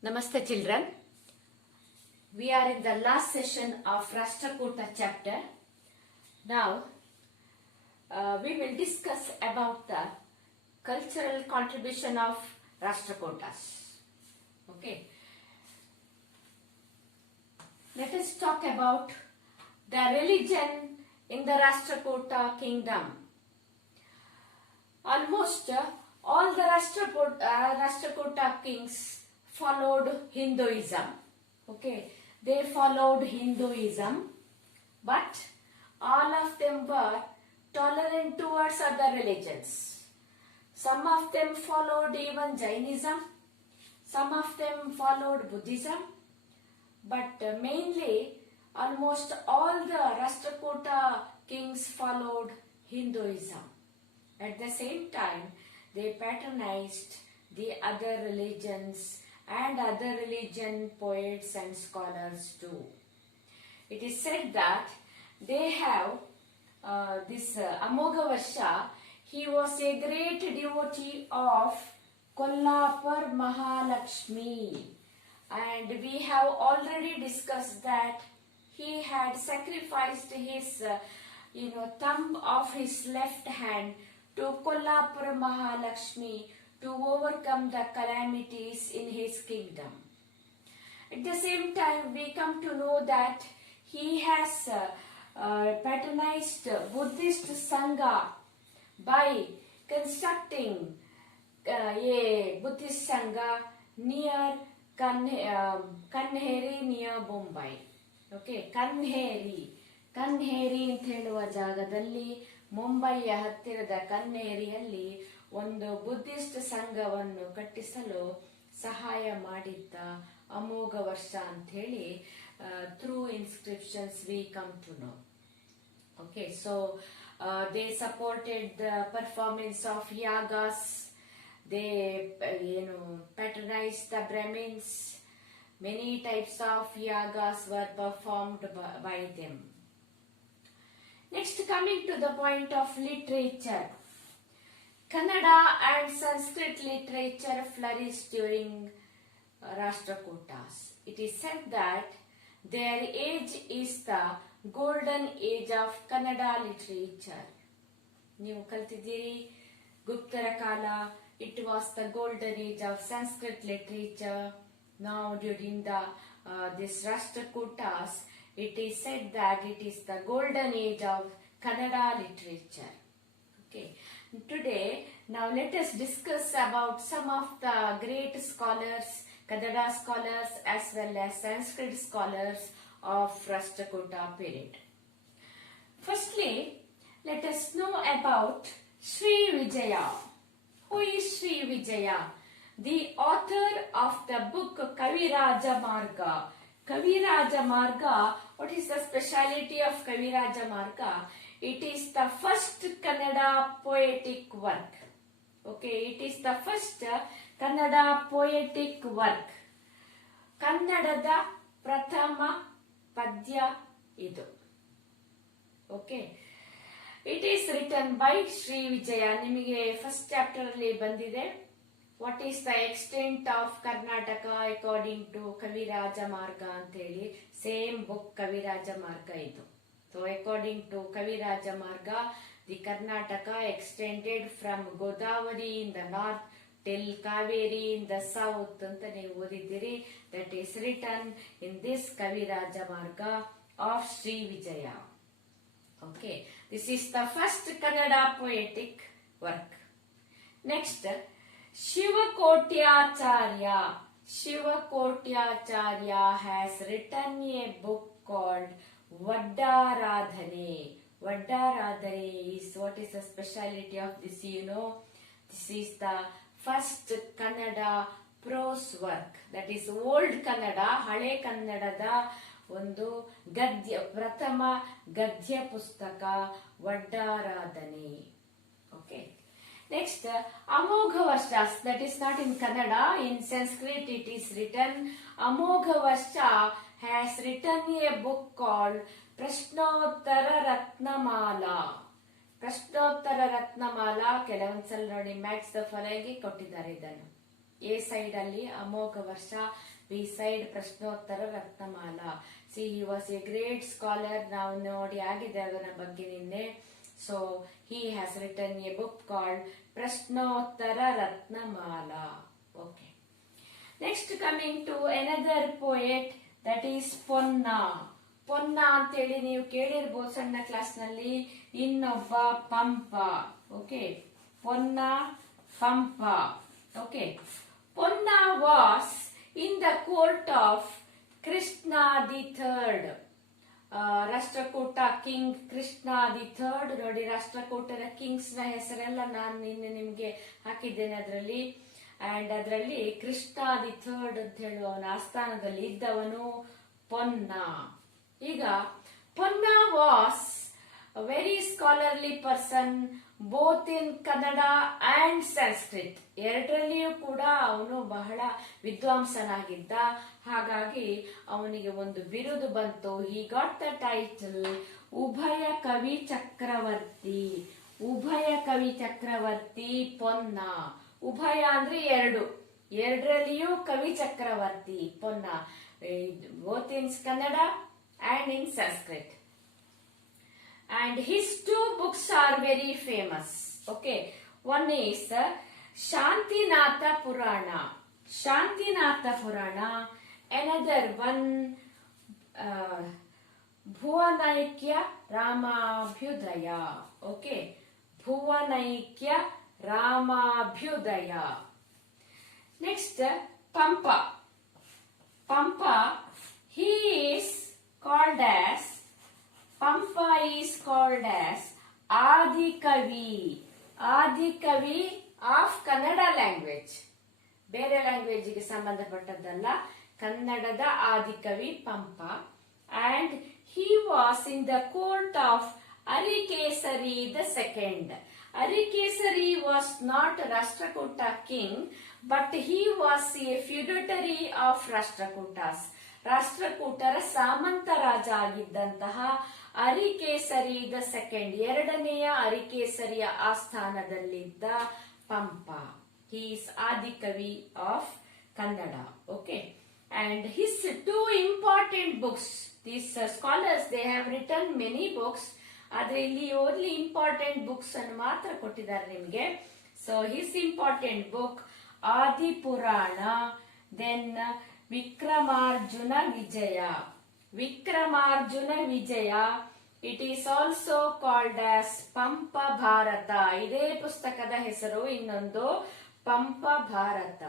Namaste children. We are in the last session of Rashtrakuta chapter. Now we will discuss about the cultural contribution of Rashtrakutas. Okay. Let us talk about the religion in the Rashtrakuta kingdom. Almost all the Rashtrakuta kings followed Hinduism. Okay, they followed Hinduism, but all of them were tolerant towards other religions. Some of them followed even Jainism, some of them followed Buddhism, but mainly almost all the Rashtrakuta kings followed Hinduism. At the same time, they patronized the other religions and other religion poets and scholars too. It is said that they have this Amogavarsha. He was a great devotee of Kollapur Mahalakshmi, and we have already discussed that he had sacrificed his thumb of his left hand to Kollapur Mahalakshmi to overcome the calamities in his kingdom. At the same time, we come to know that he has patronized Buddhist Sangha by constructing a Buddhist Sangha near Kanheri near Mumbai. Okay, Kanheri ಅಂತ ಹೇಳುವ ಜಾಗದಲ್ಲಿ ಮುಂಬೈಯ ಹತ್ತಿರದ ಕನ್ನೇರಿಯಲ್ಲಿ ಒಂದು Buddhist ಸಂಘವನ್ನು ಕಟ್ಟಿಸಲು ಸಹಾಯ ಮಾಡಿದ್ದ ಅಮೋಘ ವರ್ಷ ಅಂತ ಹೇಳಿ through inscriptions we come to know. Okay, so they supported the performance of yagas, they patronise the Brahmins, many types of yagas were performed by them. Next, coming to the point of literature. Kannada and Sanskrit literature flourished during Rashtrakutas. It is said that their age is the golden age of Kannada literature. ನೀವು ಕಲ್ತಿದ್ದೀರಿ ಗುಪ್ತರ ಕಾಲ. It was the golden age of Sanskrit literature. Now during the this Rashtrakutas, it is said that it is the golden age of Kannada literature. Okay. Today, now let us discuss about some of the great scholars, Kannada scholars as well as Sanskrit scholars of Rashtrakuta period. Firstly, let us know about Sri Vijaya. Who is Sri Vijaya? The author of the book Kaviraja Marga. Kaviraja Marga, what is the speciality of Kaviraja Marga? It is the first Kannada poetic work. Okay, it is the first Kannada poetic work. Kannadada Prathama Padya idu. Okay, it is written by Sri Vijaya. ನಿಮಗೆ first chapter ಅಲ್ಲಿ ಬಂದಿದೆ. What is the extent of Karnataka according to Kaviraja Marga ಅಂತ ಹೇಳಿ same book Kaviraja Marga ಇದು. So according to Kaviraja Marga, the Karnataka extended from Godavari in the north till Kaveri in the south ಅಂತ ನೀವು ಓದಿದ್ದೀರಿ. That is written in this Kaviraja Marga of Sri Vijaya. Okay, this is the first Kannada poetic work. Next, Shivakotyacharya. Shivakotyacharya has written a book called Vaddaradhane. Vaddaradhane is, what is the speciality of this? You know, this is the first Kannada prose work. That is old Kannada, ಹಳೆ ಕನ್ನಡದ ಒಂದು ಗದ್ಯ, ಪ್ರಥಮ ಗದ್ಯ ಪುಸ್ತಕ Vaddaradhane. Okay. Next, Amogha Varsha. That is not in Kannada. In Sanskrit it is written. Amogha Varsha has written a book called Prashnottara Ratnamala. Prashnottara Ratnamala. ಕೆಲವೊಂದ್ಸಲ ನೋಡಿ Max the following ಕೊಟ್ಟಿದ್ದಾರೆ ಇದನ್ನು. ಎ ಸೈಡ್ ಅಲ್ಲಿ ಅಮೋಘ ವರ್ಷ, beside Prashnottara Ratnamala. See he was a great scholar, ನಾವು ನೋಡಿ ಆಗಿದೆ ಅದರ ಬಗ್ಗೆ ನಿನ್ನೆ. So he has written a book called Prashnottara Ratnamala. Okay, next coming to another poet, that is Ponna. Ponna ಅಂತೇಳಿ ನೀವು ಕೇಳಿರ್ಬೋದು ಸಣ್ಣ ಕ್ಲಾಸ್ ನಲ್ಲಿ. ಇನ್ನೊಬ್ಬ Pampa. Okay, Ponna, Pampa. Okay, Ponna was in the court of Krishna the third. Rashtrakuta king Krishna the third. ನೋಡಿ, ರಾಷ್ಟ್ರಕೂಟರ ಕಿಂಗ್ಸ್ ನ ಹೆಸರೆಲ್ಲ ನಾನು ನಿನ್ನೆ ನಿಮ್ಗೆ ಹಾಕಿದ್ದೇನೆ ಅದರಲ್ಲಿ. ಅಂಡ್ ಅದರಲ್ಲಿ ಕೃಷ್ಣ ದಿ ಥರ್ಡ್ ಅಂತ ಹೇಳುವ ಅವನ ಆಸ್ಥಾನದಲ್ಲಿ ಇದ್ದವನು ಪೊನ್ನ. ಈಗ Ponna was a very scholarly person both in Kannada and Sanskrit. ಎರಡರಲ್ಲಿಯೂ ಕೂಡ ಅವನು ಬಹಳ ವಿದ್ವಾಂಸನಾಗಿದ್ದ. ಹಾಗಾಗಿ ಅವನಿಗೆ ಒಂದು ಬಿರುದು ಬಂತು. he got the title ಉಭಯ ಕವಿ ಚಕ್ರವರ್ತಿ. ಉಭಯ ಕವಿ ಚಕ್ರವರ್ತಿ ಪೊನ್ನ. ಉಭಯ ಅಂದ್ರೆ ಎರಡು, ಎರಡರಲ್ಲಿಯೂ Kavi Chakravarti Ponna. both in Kannada and in Sanskrit. And his two books are very famous. Okay, one is Shantinatha Purana. Shantinatha Purana. Another one, Bhuvanaikya Ramabhyudaya. Okay, Bhuvanaikya Ramabhyudaya. Next, Pampa. Pampa, he is called as Pampa is called as Adikavi. Adikavi of Kannada language. ಬೇರೆ language ಗೆ ಸಂಬಂಧಪಟ್ಟದ್ದಲ್ಲ, ಕನ್ನಡದ ಆದಿಕವಿ Pampa. And he was in the court of Arikesari the second. Arikesari was not Rashtrakuta king, but he was a feudatory of Rashtrakutas. ರಾಷ್ಟ್ರಕೂಟರ ಸಾಮಂತ ರಾಜ ಆಗಿದ್ದಂತಹ Arikesari the second, ಎರಡನೆಯ ಅರಿಕೇಸರಿಯ ಆಸ್ಥಾನದಲ್ಲಿದ್ದ Pampa. He is Adikavi of Kannada. Okay, and his two important books, these scholars they have written many books, ಆದ್ರೆ ಇಲ್ಲಿ only important books ಅನ್ನು ಮಾತ್ರ ಕೊಟ್ಟಿದ್ದಾರೆ ನಿಮಗೆ. So his important book Adipurana, then Vikramarjuna Vijaya. Vikramarjuna Vijaya, it is also called as Pampa Bharata. ಇದೇ ಪುಸ್ತಕದ ಹೆಸರು ಇನ್ನೊಂದು ಪಂಪ ಭಾರತ.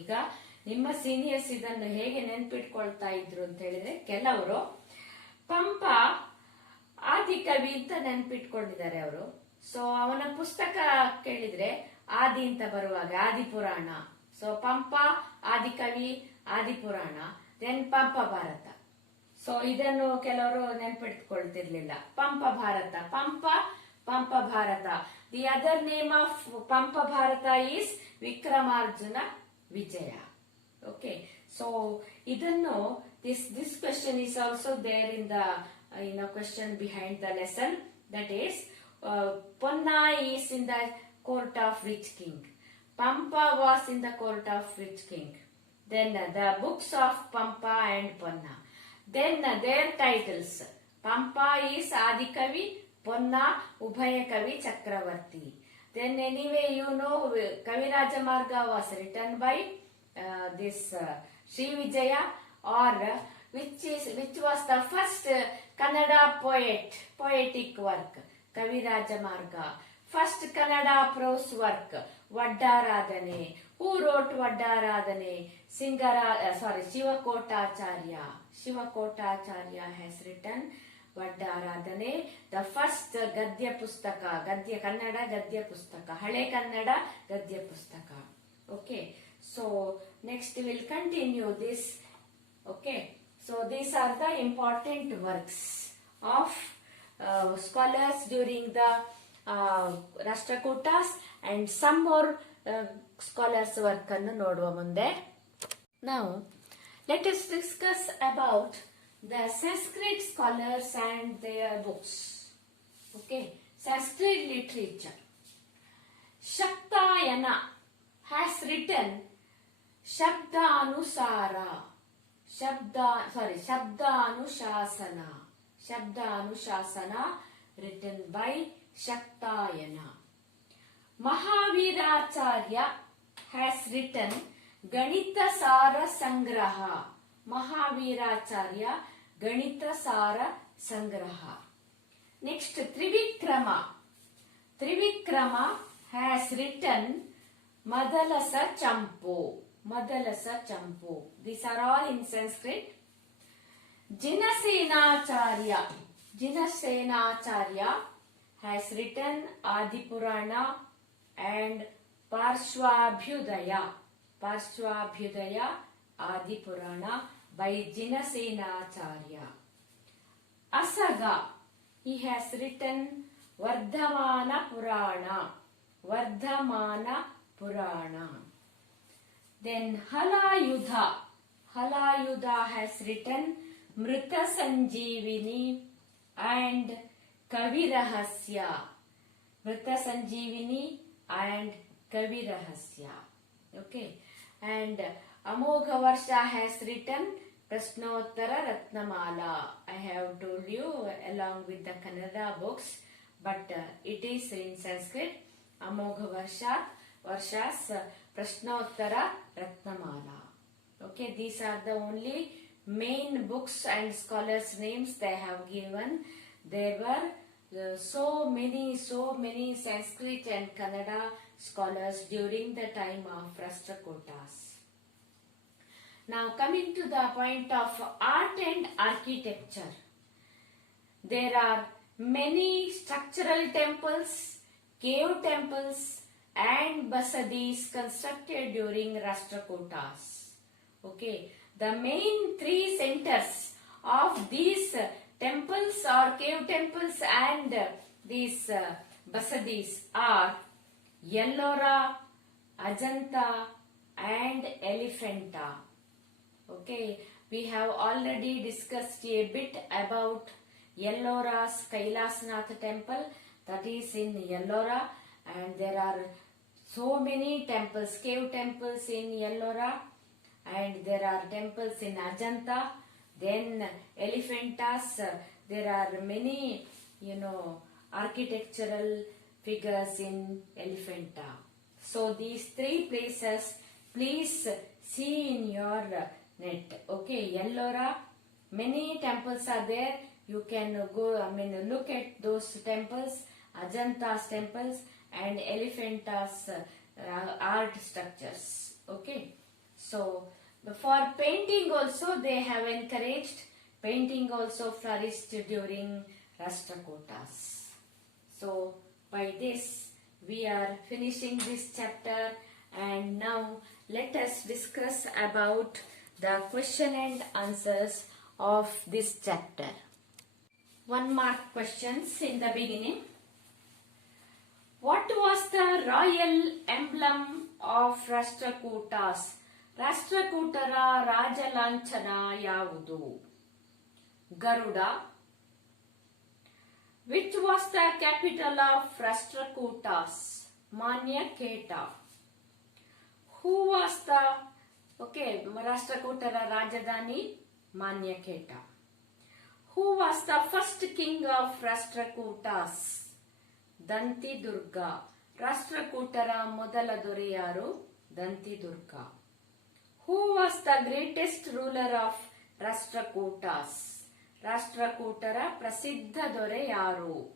ಈಗ ನಿಮ್ಮ ಸೀನಿಯರ್ಸ್ ಇದನ್ನು ಹೇಗೆ ನೆನ್ಪಿಟ್ಕೊಳ್ತಾ ಇದ್ರು ಅಂತ ಹೇಳಿದ್ರೆ, ಕೆಲವರು ಪಂಪ ಆದಿಕವಿ ಅಂತ ನೆನ್ಪಿಟ್ಕೊಂಡಿದ್ದಾರೆ ಅವರು. ಸೊ ಅವನ ಪುಸ್ತಕ ಕೇಳಿದ್ರೆ ಆದಿ ಅಂತ ಬರುವಾಗ Adipurana. So Pampa Adikavi, Adipurana, then Pampa Bharata. So ಇದನ್ನು ಕೆಲವರು ನೆನ್ಪಿಟ್ಕೊಳ್ತಿರ್ಲಿಲ್ಲ. Pampa Bharata, Pampa, Pampa Bharata. The other name of Pampa Bharata is Vikramarjuna Vijaya. Okay, so ಇದನ್ನು this question is also there in the question behind the lesson. That is Ponna is in the court of which king? Pampa was in the court of which king? Then the books of Pampa and Ponna. Then their titles. Pampa is Adikavi, Ponna Ubhaya Kavi Chakravarti. Then anyway you know Kaviraja Marga was written by this Sri Vijaya, or which was the first Kannada poetic work, Kaviraja Marga. First Kannada prose work, Vaddaradhane. Who wrote Vaddaradhane? Shivakotacharya. Shivakotacharya has written Vaddaradhane, the first Gadya Pustaka, Kannada Gadya Pustaka, Hale Kannada Gadya Pustaka. Okay, so next we will continue this. Okay, so these are the important works of scholars during the Rashtrakutas, and some more scholars work annu noduva munde. Now let us discuss about the Sanskrit scholars and their books. Okay, Sanskrit literature. Shaktayana has written Shabdanusara, Shabdanushasana written by Shaktayana. Mahaviracharya has written Ganita Sara Sangraha. Mahaviracharya Ganita Sara Sangraha. Next, Trivikrama has written Madalasa Champu. These are all in Sanskrit. Jinasenacharya has written Adipurana and Parshvabhyudaya Adipurana by Jinasenacharya. Asaga, he has written Vardhamana Purana. Then Halayudha has written Mrita Sanjeevini and Kavirahasya. Okay. And Amoghavarsha has written Prashnottara Ratnamala. I have told you along with the Kannada books, but it is in Sanskrit. Amoghavarshas Prashnottara Ratnamala. Okay, these are the only main books and scholars' names they have given. There were so many Sanskrit and Kannada scholars during the time of Rashtrakutas. Now coming to the point of art and architecture. There are many structural temples, cave temples and basadis constructed during Rashtrakutas. Okay, the main three centers of these temples or cave temples and these basadis are Ellora, Ajanta and Elephanta. Okay, we have already discussed a bit about Ellora's Kailasanath temple, that is in Ellora, and there are so many temples, cave temples in Ellora, and there are temples in Ajanta. Then Elephantas, there are many, architectural figures in Elephanta. So these three places, please see in your net. Okay, Ellora, many temples are there. You can go, look at those temples, Ajanta's temples and Elephanta's art structures. Okay, so for painting also they have encouraged. Painting also flourished during Rashtrakutas. So by this we are finishing this chapter, and now let us discuss about the question and answers of this chapter. 1 mark questions in the beginning. What was the royal emblem of Rashtrakutas? Rashtrakutar Rajalanchana yavudu? Garuda. Which was the capital of Rashtrakutas? Manyaketa. Who was the Rashtrakutar Rajadhani? Manyaketa. Who was the first king of Rashtrakutas? Danti Durga. Rashtrakutar Modala Dore yaru? Danti Durga. Who was the greatest ruler of Rashtrakutas? Rashtrakutar Prasiddha Dore yaru?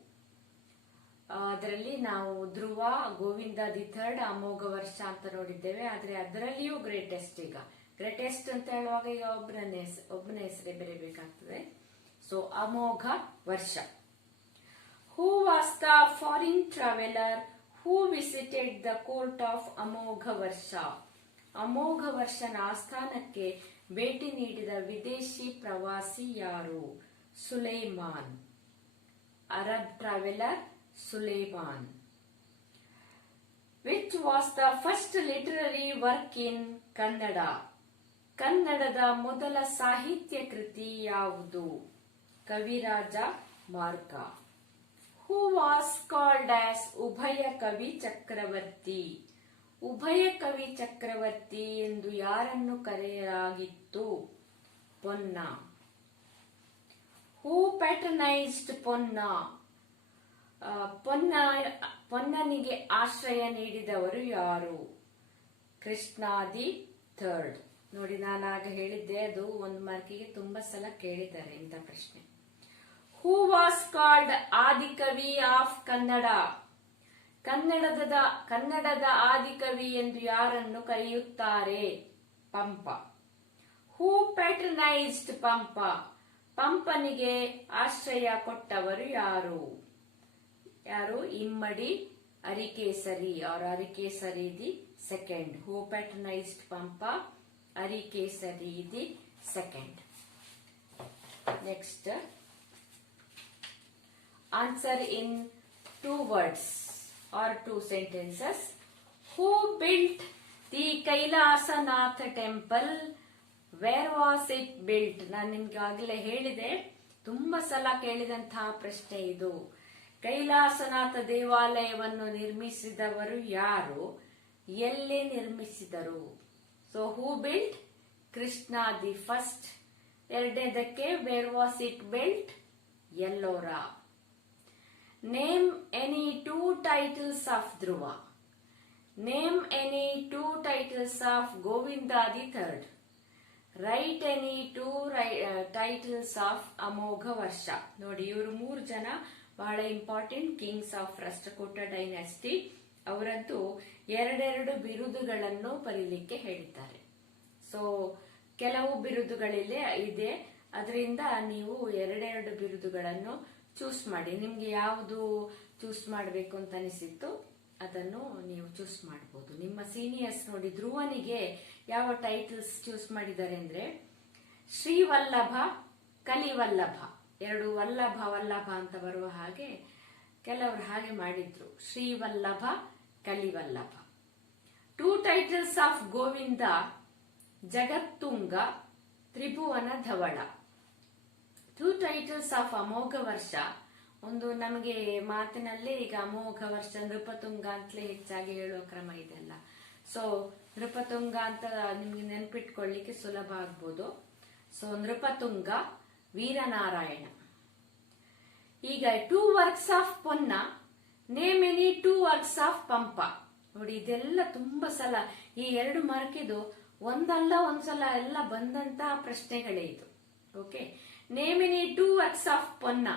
ಅದರಲ್ಲಿ ನಾವು ಧ್ರುವ, Govinda the third, Amoghavarsha ಅಂತ ನೋಡಿದ್ದೇವೆ. ಆದರೆ ಅದರಲ್ಲಿಯೂ greatest, ಈಗ greatest ಅಂತ ಹೇಳುವಾಗ ಈಗ ಒಬ್ಬನ ಹೆಸರೇ ಬರೀಬೇಕಾಗ್ತದೆ. ಸೊ ಅಮೋಘ ವರ್ಷ. Who was the foreign traveller who visited the court of Amoghavarsha? ಅಮೋಘ ವರ್ಷನ ಆಸ್ಥಾನಕ್ಕೆ ಭೇಟಿ ನೀಡಿದ ವಿದೇಶಿ ಪ್ರವಾಸಿ ಯಾರು? Sulaiman. Arab traveller Suleiman. Which was the first literary work in Kannada? ಕನ್ನಡದ ಮೊದಲ ಸಾಹಿತ್ಯ ಕೃತಿ ಯಾವುದು? ಕವಿರಾಜ ಮಾರ್ಗ. Who was called as ಉಭಯ ಕವಿ ಚಕ್ರವರ್ತಿ? ಉಭಯ ಕವಿ ಚಕ್ರವರ್ತಿ ಎಂದು ಯಾರನ್ನು ಕರೆಯಲಾಗಿತ್ತು? ಪೊನ್ನ. ಹೂ ಪ್ಯಾಟ್ರನೈಸ್ಡ್ ಪೊನ್ನ? ಪೊನ್ನನಿಗೆ ಆಶ್ರಯ ನೀಡಿದವರು ಯಾರು? ಕೃಷ್ಣಾದಿ ಥರ್ಡ್. ನೋಡಿ, ನಾನಾಗ ಹೇಳಿದ್ದೆ, ಅದು ಒಂದು ಮಾರ್ಕಿಗೆ ತುಂಬಾ ಸಲ ಕೇಳಿದ್ದಾರೆ ಇಂಥ ಪ್ರಶ್ನೆ. Who was called Adikavi of Kannada? ಕನ್ನಡದ ಆದಿಕವಿ ಎಂದು ಯಾರನ್ನು ಕರೆಯುತ್ತಾರೆ? ಪಂಪ. ಹೂ ಪ್ಯಾಟ್ರನೈಸ್ಡ್ ಪಂಪ? ಪಂಪನಿಗೆ ಆಶ್ರಯ ಕೊಟ್ಟವರು ಯಾರು? Immadi Arikesari or Arikesari the second. Who patronised Pampa? Arikesari the second. Next, answer in 2 words or 2 sentences. Who built the Kailasanath temple? Where was it built? ನಾನು ನಿಮ್ಗೆ ಆಗಲೇ ಹೇಳಿದೆ, ತುಂಬಾ ಸಲ ಕೇಳಿದಂತಹ ಪ್ರಶ್ನೆ ಇದು. ಕೈಲಾಸನಾಥ ದೇವಾಲಯವನ್ನು ನಿರ್ಮಿಸಿದವರು ಯಾರು? ಎಲ್ಲಿ ನಿರ್ಮಿಸಿದರು? So who built? Krishna the first. ಎರಡನೇದಕ್ಕೆ where was it built? Ellora. Name any 2 titles of Dhruva. Name any 2 titles of Govinda the third. Write any 2 titles of Amoghavarsha. ನೋಡಿ, ಇವರು 3 ಜನ ಬಹಳ important kings of Rashtrakuta dynasty. ಅವರದ್ದು 2 ಬಿರುದುಗಳನ್ನು ಬರೀಲಿಕ್ಕೆ ಹೇಳಿದ್ದಾರೆ. ಸೊ ಕೆಲವು ಬಿರುದುಗಳಿಲ್ಲೇ ಇದೆ, ಅದರಿಂದ ನೀವು 2 ಬಿರುದುಗಳನ್ನು ಚೂಸ್ ಮಾಡಿ. ನಿಮ್ಗೆ ಯಾವುದು ಚೂಸ್ ಮಾಡಬೇಕು ಅಂತ ಅನಿಸಿತ್ತು ಅದನ್ನು ನೀವು ಚೂಸ್ ಮಾಡಬಹುದು. ನಿಮ್ಮ ಸೀನಿಯರ್ಸ್ ನೋಡಿ, ಧ್ರುವನಿಗೆ ಯಾವ ಟೈಟಲ್ಸ್ ಚೂಸ್ ಮಾಡಿದ್ದಾರೆ ಅಂದ್ರೆ ಶ್ರೀವಲ್ಲಭ, ಕಲಿವಲ್ಲಭ. 2 ವಲ್ಲಭ ಅಂತ ಬರುವ ಹಾಗೆ ಕೆಲವರು ಹಾಗೆ ಮಾಡಿದ್ರು. Srivallabha, Kalivallabha. 2 titles of Govinda Jagattunga, Tribhuvana Dhavala. 2 titles of Amoghavarsha, ಒಂದು ನಮಗೆ ಮಾತಿನಲ್ಲಿ ಈಗ ಅಮೋಘ ವರ್ಷ ನೃಪತುಂಗ ಅಂತಲೇ ಹೆಚ್ಚಾಗಿ ಹೇಳುವ ಕ್ರಮ ಇದೆಲ್ಲ. ಸೊ ನೃಪತುಂಗ ಅಂತ ನಿಮ್ಗೆ ನೆನ್ಪಿಟ್ಕೊಳ್ಳಿಕ್ಕೆ ಸುಲಭ ಆಗ್ಬೋದು. ಸೊ ನೃಪತುಂಗ, ವೀರನಾರಾಯಣ. ಈಗ 2 works of Ponna. Name any 2 works of Pampa. ನೋಡಿ, ಇದೆಲ್ಲ ತುಂಬಾ ಸಲ ಈ 2 ಮಾರ್ಕಿದು ಒಂದಲ್ಲ ಒಂದ್ಸಲ ಎಲ್ಲ ಬಂದಂತಹ ಪ್ರಶ್ನೆಗಳೇ ಇದು. Okay, name any 2 works of Ponna.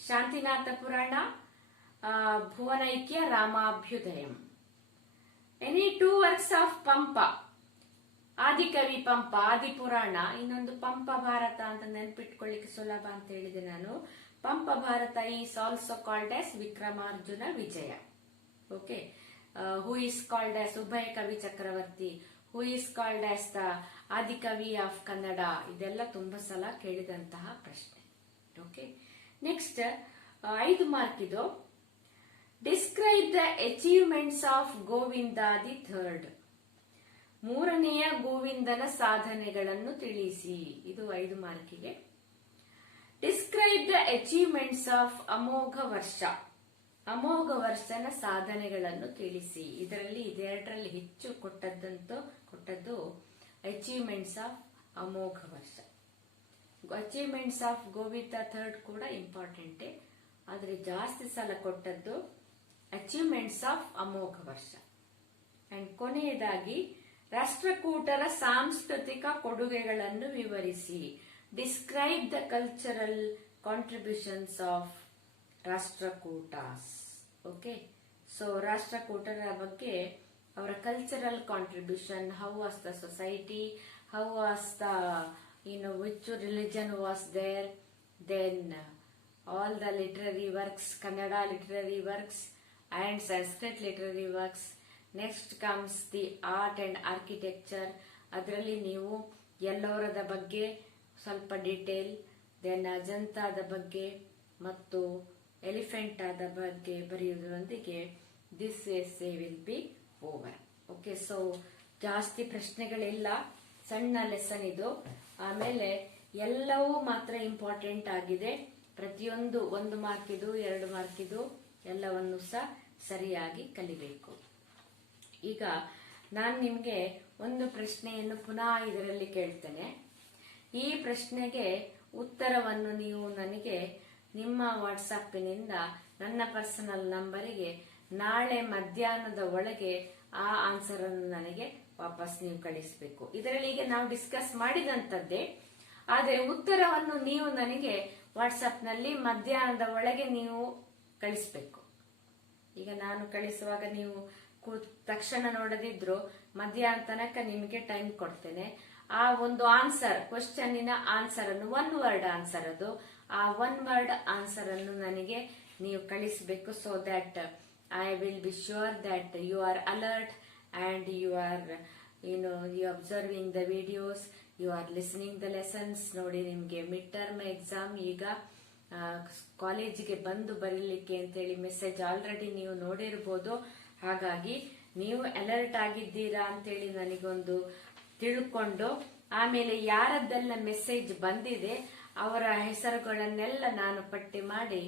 Shantinatha Purana, Bhuvanaikya, Ramabhyudayam. Any 2 works of Pampa. Adikavi Pampa, Adipurana. ಇನ್ನೊಂದು ಪಂಪ ಭಾರತ ಅಂತ ನೆನ್ಪಿಟ್ಕೊಳ್ಳಿಕ್ಕೆ ಸುಲಭ ಅಂತ ಹೇಳಿದೆ ನಾನು. Pampa Bharata is also called as Vikramarjuna Vijaya. Okay, who is called as Ubhaya Kavi Chakravarti, who is called as the Adikavi of Kannada. ಇದೆಲ್ಲ ತುಂಬಾ ಸಲ ಕೇಳಿದಂತಹ ಪ್ರಶ್ನೆ. ಓಕೆ, ನೆಕ್ಸ್ಟ್ 5 ಮಾರ್ಕ್ ಇದು. Describe the achievements of Govinda the third. 3ನೇಯ ಗೋವಿಂದನ ಸಾಧನೆಗಳನ್ನು ತಿಳಿಸಿ. ಇದು 5 ಮಾರ್ಕಿಗೆ. Describe the achievements of Amoghavarsha. ಅಮೋಘ ವರ್ಷನ ಸಾಧನೆಗಳನ್ನು ತಿಳಿಸಿ. ಇದರಲ್ಲಿ 2ರಲ್ಲಿ ಹೆಚ್ಚು ಕೊಟ್ಟದ್ದು ಅಚೀವ್ಮೆಂಟ್ಸ್ ಆಫ್ ಅಮೋಘ ವರ್ಷ. ಅಚೀವ್ಮೆಂಟ್ಸ್ ಆಫ್ ಗೋವಿಂದ ಥರ್ಡ್ ಕೂಡ ಇಂಪಾರ್ಟೆಂಟೇ, ಆದರೆ ಜಾಸ್ತಿ ಸಲ ಕೊಟ್ಟದ್ದು ಅಚೀವ್ಮೆಂಟ್ಸ್ ಆಫ್ ಅಮೋಘ ವರ್ಷ. ಅಂಡ್ ಕೊನೆಯದಾಗಿ ರಾಷ್ಟ್ರಕೂಟರ ಸಾಂಸ್ಕೃತಿಕ ಕೊಡುಗೆಗಳನ್ನು ವಿವರಿಸಿ. Describe the cultural contributions of Rashtrakutas. Okay, so ರಾಷ್ಟ್ರಕೂಟರ ಬಗ್ಗೆ ಅವರ cultural contribution, how was the society, how was the which religion was there, then all the literary works, Kannada literary works and Sanskrit literary works. Next comes the art and architecture. ಅದರಲ್ಲಿ ನೀವು ಎಲ್ಲೋರದ ಬಗ್ಗೆ ಸ್ವಲ್ಪ detail, then ಅಜಂತಾದ ಬಗ್ಗೆ ಮತ್ತು ಎಲಿಫೆಂಟಾದ ಬಗ್ಗೆ ಬರೆಯುವುದರೊಂದಿಗೆ this essay will be over. Okay, so ಜಾಸ್ತಿ ಪ್ರಶ್ನೆಗಳಿಲ್ಲ, ಸಣ್ಣ ಲೆಸನ್ ಇದು. ಆಮೇಲೆ ಎಲ್ಲವೂ ಮಾತ್ರ ಇಂಪಾರ್ಟೆಂಟ್ ಆಗಿದೆ. ಪ್ರತಿಯೊಂದು 1 ಮಾರ್ಕಿದು 2 ಮಾರ್ಕಿದು ಎಲ್ಲವನ್ನು ಸಹ ಸರಿಯಾಗಿ ಕಲಿಬೇಕು. ಈಗ ನಾನು ನಿಮಗೆ ಒಂದು ಪ್ರಶ್ನೆಯನ್ನು ಪುನಃ ಇದರಲ್ಲಿ ಕೇಳ್ತೇನೆ. ಈ ಪ್ರಶ್ನೆಗೆ ಉತ್ತರವನ್ನು ನೀವು ನನಗೆ ನಿಮ್ಮ ವಾಟ್ಸಪ್ಪಿನಿಂದ ನನ್ನ ಪರ್ಸನಲ್ ನಂಬರಿಗೆ ನಾಳೆ ಮಧ್ಯಾಹ್ನದ ಒಳಗೆ ಆ ಆನ್ಸರ್ ಅನ್ನು ನನಗೆ ವಾಪಸ್ ನೀವು ಕಳಿಸಬೇಕು. ಇದರಲ್ಲಿ ಈಗ ನಾವು ಡಿಸ್ಕಸ್ ಮಾಡಿದಂತದ್ದೇ, ಆದರೆ ಉತ್ತರವನ್ನು ನೀವು ನನಗೆ ವಾಟ್ಸಪ್ ನಲ್ಲಿ ಮಧ್ಯಾಹ್ನದ ಒಳಗೆ ನೀವು ಕಳಿಸಬೇಕು. ಈಗ ನಾನು ಕಳಿಸುವಾಗ ನೀವು ತಕ್ಷಣ ನೋಡದಿದ್ರು ಮಧ್ಯಾಹ್ನ ತನಕ ನಿಮಗೆ ಟೈಮ್ ಕೊಡ್ತೇನೆ. ಆ ಒಂದು ಆನ್ಸರ್, ಕ್ವಶನ್ನಿನ ಆನ್ಸರ್ ಅನ್ನು, ಒನ್ ವರ್ಡ್ ಆನ್ಸರ್ ಅದು, ಆ ಒನ್ ವರ್ಡ್ ಆನ್ಸರ್ ಅನ್ನು ನನಗೆ ನೀವು ಕಳಿಸಬೇಕು. So that I will be sure that you are alert and you are observing the videos, you are listening the lessons. ನೋಡಿ, ನಿಮ್ಗೆ ಮಿಡ್ ಟರ್ಮ್ ಎಕ್ಸಾಮ್ ಈಗ ಕಾಲೇಜಿಗೆ ಬಂದು ಬರೀಲಿಕ್ಕೆ ಅಂತೇಳಿ ಮೆಸೇಜ್ ಆಲ್ರೆಡಿ ನೀವು ನೋಡಿರ್ಬೋದು. ಹಾಗಾಗಿ ನೀವು ಅಲರ್ಟ್ ಆಗಿದ್ದೀರಾ ಅಂತೇಳಿ ನನಗೊಂದು ತಿಳ್ಕೊಂಡು, ಆಮೇಲೆ ಯಾರದ್ದೆಲ್ಲ ಮೆಸೇಜ್ ಬಂದಿದೆ ಅವರ ಹೆಸರುಗಳನ್ನೆಲ್ಲ ನಾನು ಪಟ್ಟಿ ಮಾಡಿ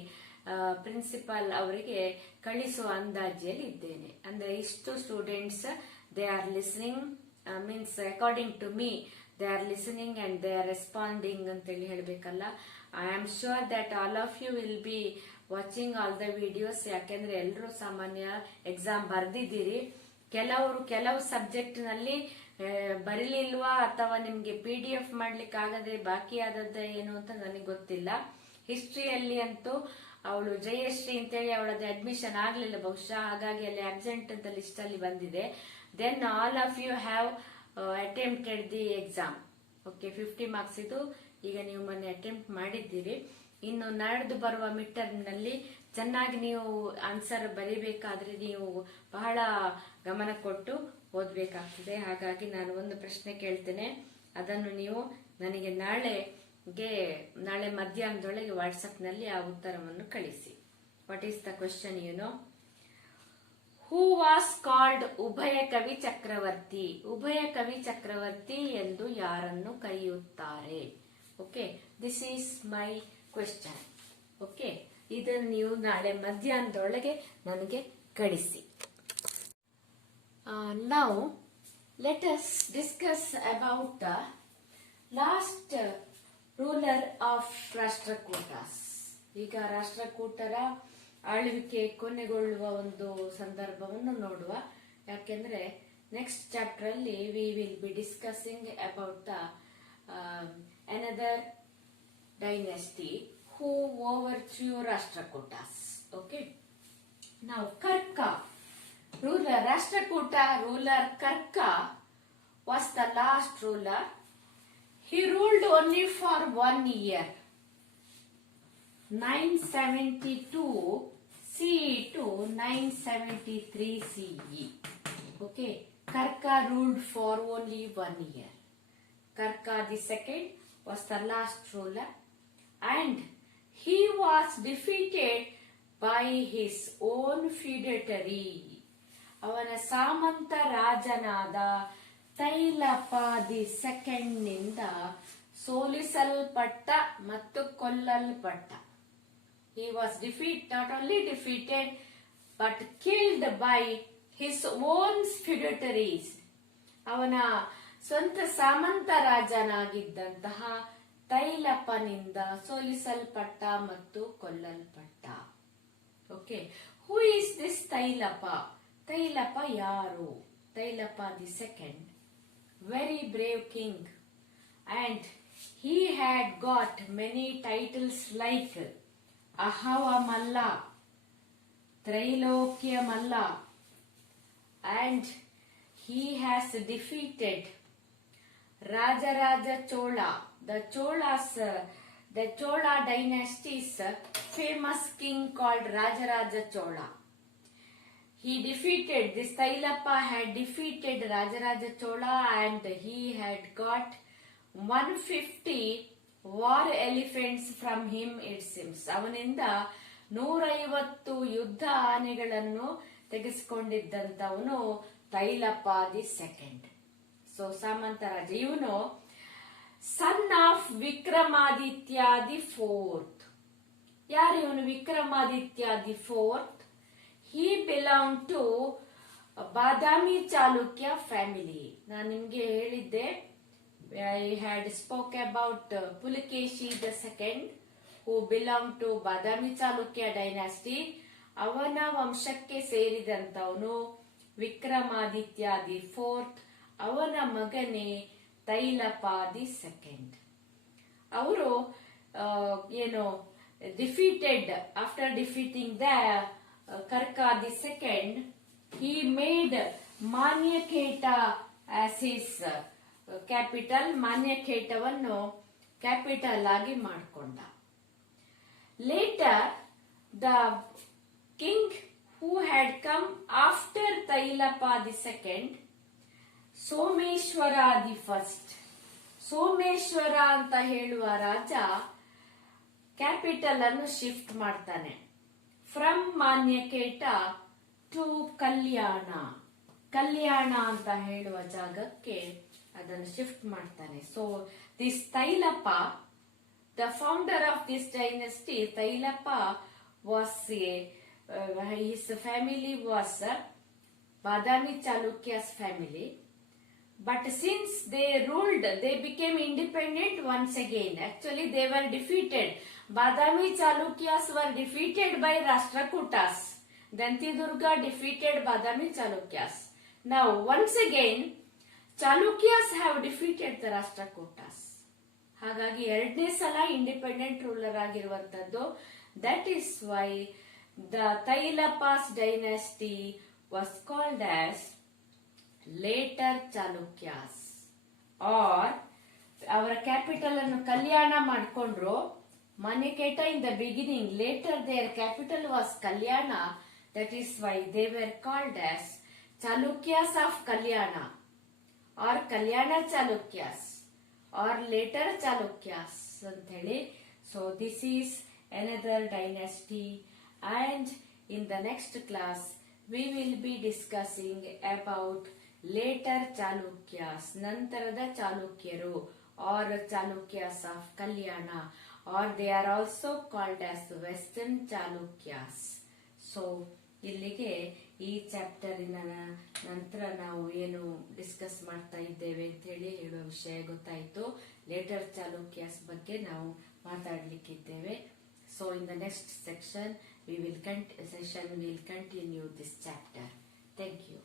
ಪ್ರಿನ್ಸಿಪಾಲ್ ಅವರಿಗೆ ಕಳಿಸುವ ಅಂದಾಜಿಯಲ್ಲಿ ಇದ್ದೇನೆ. ಅಂದ್ರೆ ಇಷ್ಟು students they are listening, means according to me they are listening and they are responding ಅಂತೇಳಿ ಹೇಳ್ಬೇಕಲ್ಲ. I am sure that all of you will be watching all the videos. ಯಾಕೆಂದ್ರೆ ಎಲ್ಲರೂ ಸಾಮಾನ್ಯ ಎಕ್ಸಾಮ್ ಬರ್ದಿದ್ದೀರಿ. ಕೆಲವು ಸಬ್ಜೆಕ್ಟ್ ನಲ್ಲಿ ಬರೀಲಿಲ್ವಾ ಅಥವಾ ನಿಮ್ಗೆ PDF ಮಾಡ್ಲಿಕ್ಕೆ ಆಗದೆ ಬಾಕಿ ಆದದ್ದ ಏನು ಅಂತ ನನಗೆ ಗೊತ್ತಿಲ್ಲ. ಹಿಸ್ಟ್ರಿಯಲ್ಲಿ ಅಂತೂ ಅವಳು ಜಯಶ್ರೀ ಅಂತೇಳಿ ಅವಳದ್ದು ಅಡ್ಮಿಷನ್ ಆಗ್ಲಿಲ್ಲ ಬಹುಶಃ, ಹಾಗಾಗಿ ಅಲ್ಲಿ ಅಬ್ಸೆಂಟ್ ಅಂತ ಲಿಸ್ಟ್ ಅಲ್ಲಿ ಬಂದಿದೆ. Then all of you have attempted the exam. Okay, 50 marks ಇದು ಈಗ ನೀವು ಮೊನ್ನೆ ಅಟೆಂಪ್ಟ್ ಮಾಡಿದ್ದೀರಿ. ಇನ್ನು ನಾಡ್ದು ಬರುವ ಮಿಡ್ ಟರ್ಮ್ ನಲ್ಲಿ ಚೆನ್ನಾಗಿ ನೀವು ಆನ್ಸರ್ ಬರೀಬೇಕಾದ್ರೆ ನೀವು ಬಹಳ ಗಮನ ಕೊಟ್ಟು ಓದ್ಬೇಕಾಗ್ತದೆ. ಹಾಗಾಗಿ ನಾನು ಒಂದು ಪ್ರಶ್ನೆ ಕೇಳ್ತೇನೆ, ಅದನ್ನು ನೀವು ನನಗೆ ನಾಳೆ ಮಧ್ಯಾಹ್ನದೊಳಗೆ ವಾಟ್ಸಪ್ ನಲ್ಲಿ ಆ ಉತ್ತರವನ್ನು ಕಳಿಸಿ. What is the question? Who was called ಉಭಯ ಕವಿ ಚಕ್ರವರ್ತಿ? ಉಭಯ ಕವಿ ಚಕ್ರವರ್ತಿ ಎಂದು ಯಾರನ್ನು ಕರೆಯುತ್ತಾರೆ? Okay, this is my question. Okay, ಇದನ್ನು ನೀವು ನಾಳೆ ಮಧ್ಯಾಹ್ನದೊಳಗೆ ನನಗೆ ಕಳಿಸಿ. Now let us discuss about the last ruler of Rashtrakutas. ಈಗ ರಾಷ್ಟ್ರಕೂಟರ ಆಳ್ವಿಕೆ ಕೊನೆಗೊಳ್ಳುವ ಒಂದು ಸಂದರ್ಭವನ್ನು ನೋಡುವ. ಯಾಕೆಂದ್ರೆ ನೆಕ್ಸ್ಟ್ ಚಾಪ್ಟರ್ ಅಲ್ಲಿ we will be discussing about the another dynasty who overthrew Rashtrakutas. Okay. Now Karka, ruler Karka was the last ruler. He ruled only for 1 year, 972 CE to 973 CE. Okay, Karka ruled for only 1 year. Karka the second was the last ruler, and he was defeated by his own feudatory. ಅವನ ಸಾಮಂತ ರಾಜನಾದ Tailapa the second ನಿಂದ ಸೋಲಿಸಲ್ಪಟ್ಟ ಮತ್ತು ಕೊಲ್ಲಲ್ಪಟ್ಟ. He was not only defeated but killed by his own feudatories. ಅವನ ಸ್ವಂತ ಸಾಮಂತ ರಾಜನಾಗಿದ್ದಂತಹ ತೈಲಪನಿಂದ ಸೋಲಿಸಲ್ಪಟ್ಟ ಮತ್ತು ಕೊಲ್ಲಲ್ಪಟ್ಟ. Okay, who is this Tailapa? Tailapa ಯಾರು? Tailapa the second, very brave king, and he had got many titles like Ahava Malla, Trailokya Malla, and he has defeated Rajaraja Chola. The Chola dynasty's famous king called Rajaraja Chola. He defeated, this Tailapa had defeated Rajaraja Chola, and he had got 150 war elephants from him, it seems. ಅವನಿಂದ 150 ಯುದ್ಧ ಆನೆಗಳನ್ನು ತೆಗೆಸಿಕೊಂಡಿದ್ದಂತವನು Tailapa the second. So ಸಾಮಂತ ರಾಜ ಇವನು son of Vikramaditya the fourth. ಯಾರು ಇವನು Vikramaditya the fourth? He belonged to Badami Chalukya family. ನಾನು ನಿಮ್ಗೆ ಹೇಳಿದ್ದೆ, I had spoke about Pulakeshi the second who belong to Badami Chalukya dynasty. ಅವನ ವಂಶಕ್ಕೆ ಸೇರಿದಂತವನು ವಿಕ್ರಮಾದಿತ್ಯ ದಿ ಫೋರ್ತ್. ಅವನ ಮಗನೇ ತೈಲಪ ದಿ ಸೆಕೆಂಡ್. ಅವರು ಏನು defeated, after defeating the Karka the second, he made Manyakheta as his capital. ಮಾನ್ಯಖೇಟವನ್ನು ಕ್ಯಾಪಿಟಲ್ ಆಗಿ ಮಾಡಿಕೊಂಡ. Later the king who had come after Tailapa the second, Someshwara the first. Someshwara ಅಂತ ಹೇಳುವ ರಾಜ ಕ್ಯಾಪಿಟಲ್ ಅನ್ನು ಶಿಫ್ಟ್ ಮಾಡ್ತಾನೆ ಫ್ರಮ್ ಮಾನ್ಯಖೇಟ ಟು ಕಲ್ಯಾಣ. ಕಲ್ಯಾಣ ಅಂತ ಹೇಳುವ ಜಾಗಕ್ಕೆ ಅದನ್ನು ಶಿಫ್ಟ್ ಮಾಡ್ತಾನೆ. So this Tailapa, the founder of this dynasty, Tailapa was his family was Badami Chalukyas family. But since they ruled, they became independent once again. Actually, they were defeated. Badami Chalukyas were defeated by Rashtrakutas. Dantidurga defeated Badami Chalukyas. Now, once again, Chalukyas have defeated the Rashtrakutas. ಹಾಗಾಗಿ ಎರಡನೇ ಸಲ independent ruler ಆಗಿರುವಂತದ್ದು. That is why the Tailapa's dynasty was called as later Chalukyas. Or ಅವರ capital ಅನ್ನು ಕಲ್ಯಾಣ ಮಾಡಿಕೊಂಡ್ರು. Manyakheta in the beginning, later their capital was Kalyana. That is why they were called as Chalukyas of Kalyana, or Kalyana Chalukyas, or later Chalukyas ಅಂತ ಹೇಳಿ. So this is another dynasty, and in the next class we will be discussing about later Chalukyas, ನಂತರದ ಚಾಲುಕ್ಯರು, or Chalukyas of Kalyana, or they are also called as Western Chalukyas. So ಇಲ್ಲಿಗೆ ಈ ಚಾಪ್ಟರಿನ ನಂತರ ನಾವು ಏನು discuss ಮಾಡ್ತಾ ಇದ್ದೇವೆ ಅಂತ ಹೇಳಿ ಹೇಳುವ ವಿಷಯ ಗೊತ್ತಾಯ್ತು. ಲೇಟರ್ ಚಾಲುಕ್ಯಾಸ್ ಬಗ್ಗೆ ನಾವು ಮಾತಾಡ್ಲಿಕ್ಕಿದ್ದೇವೆ. So in the next section we will continue this chapter. Thank you.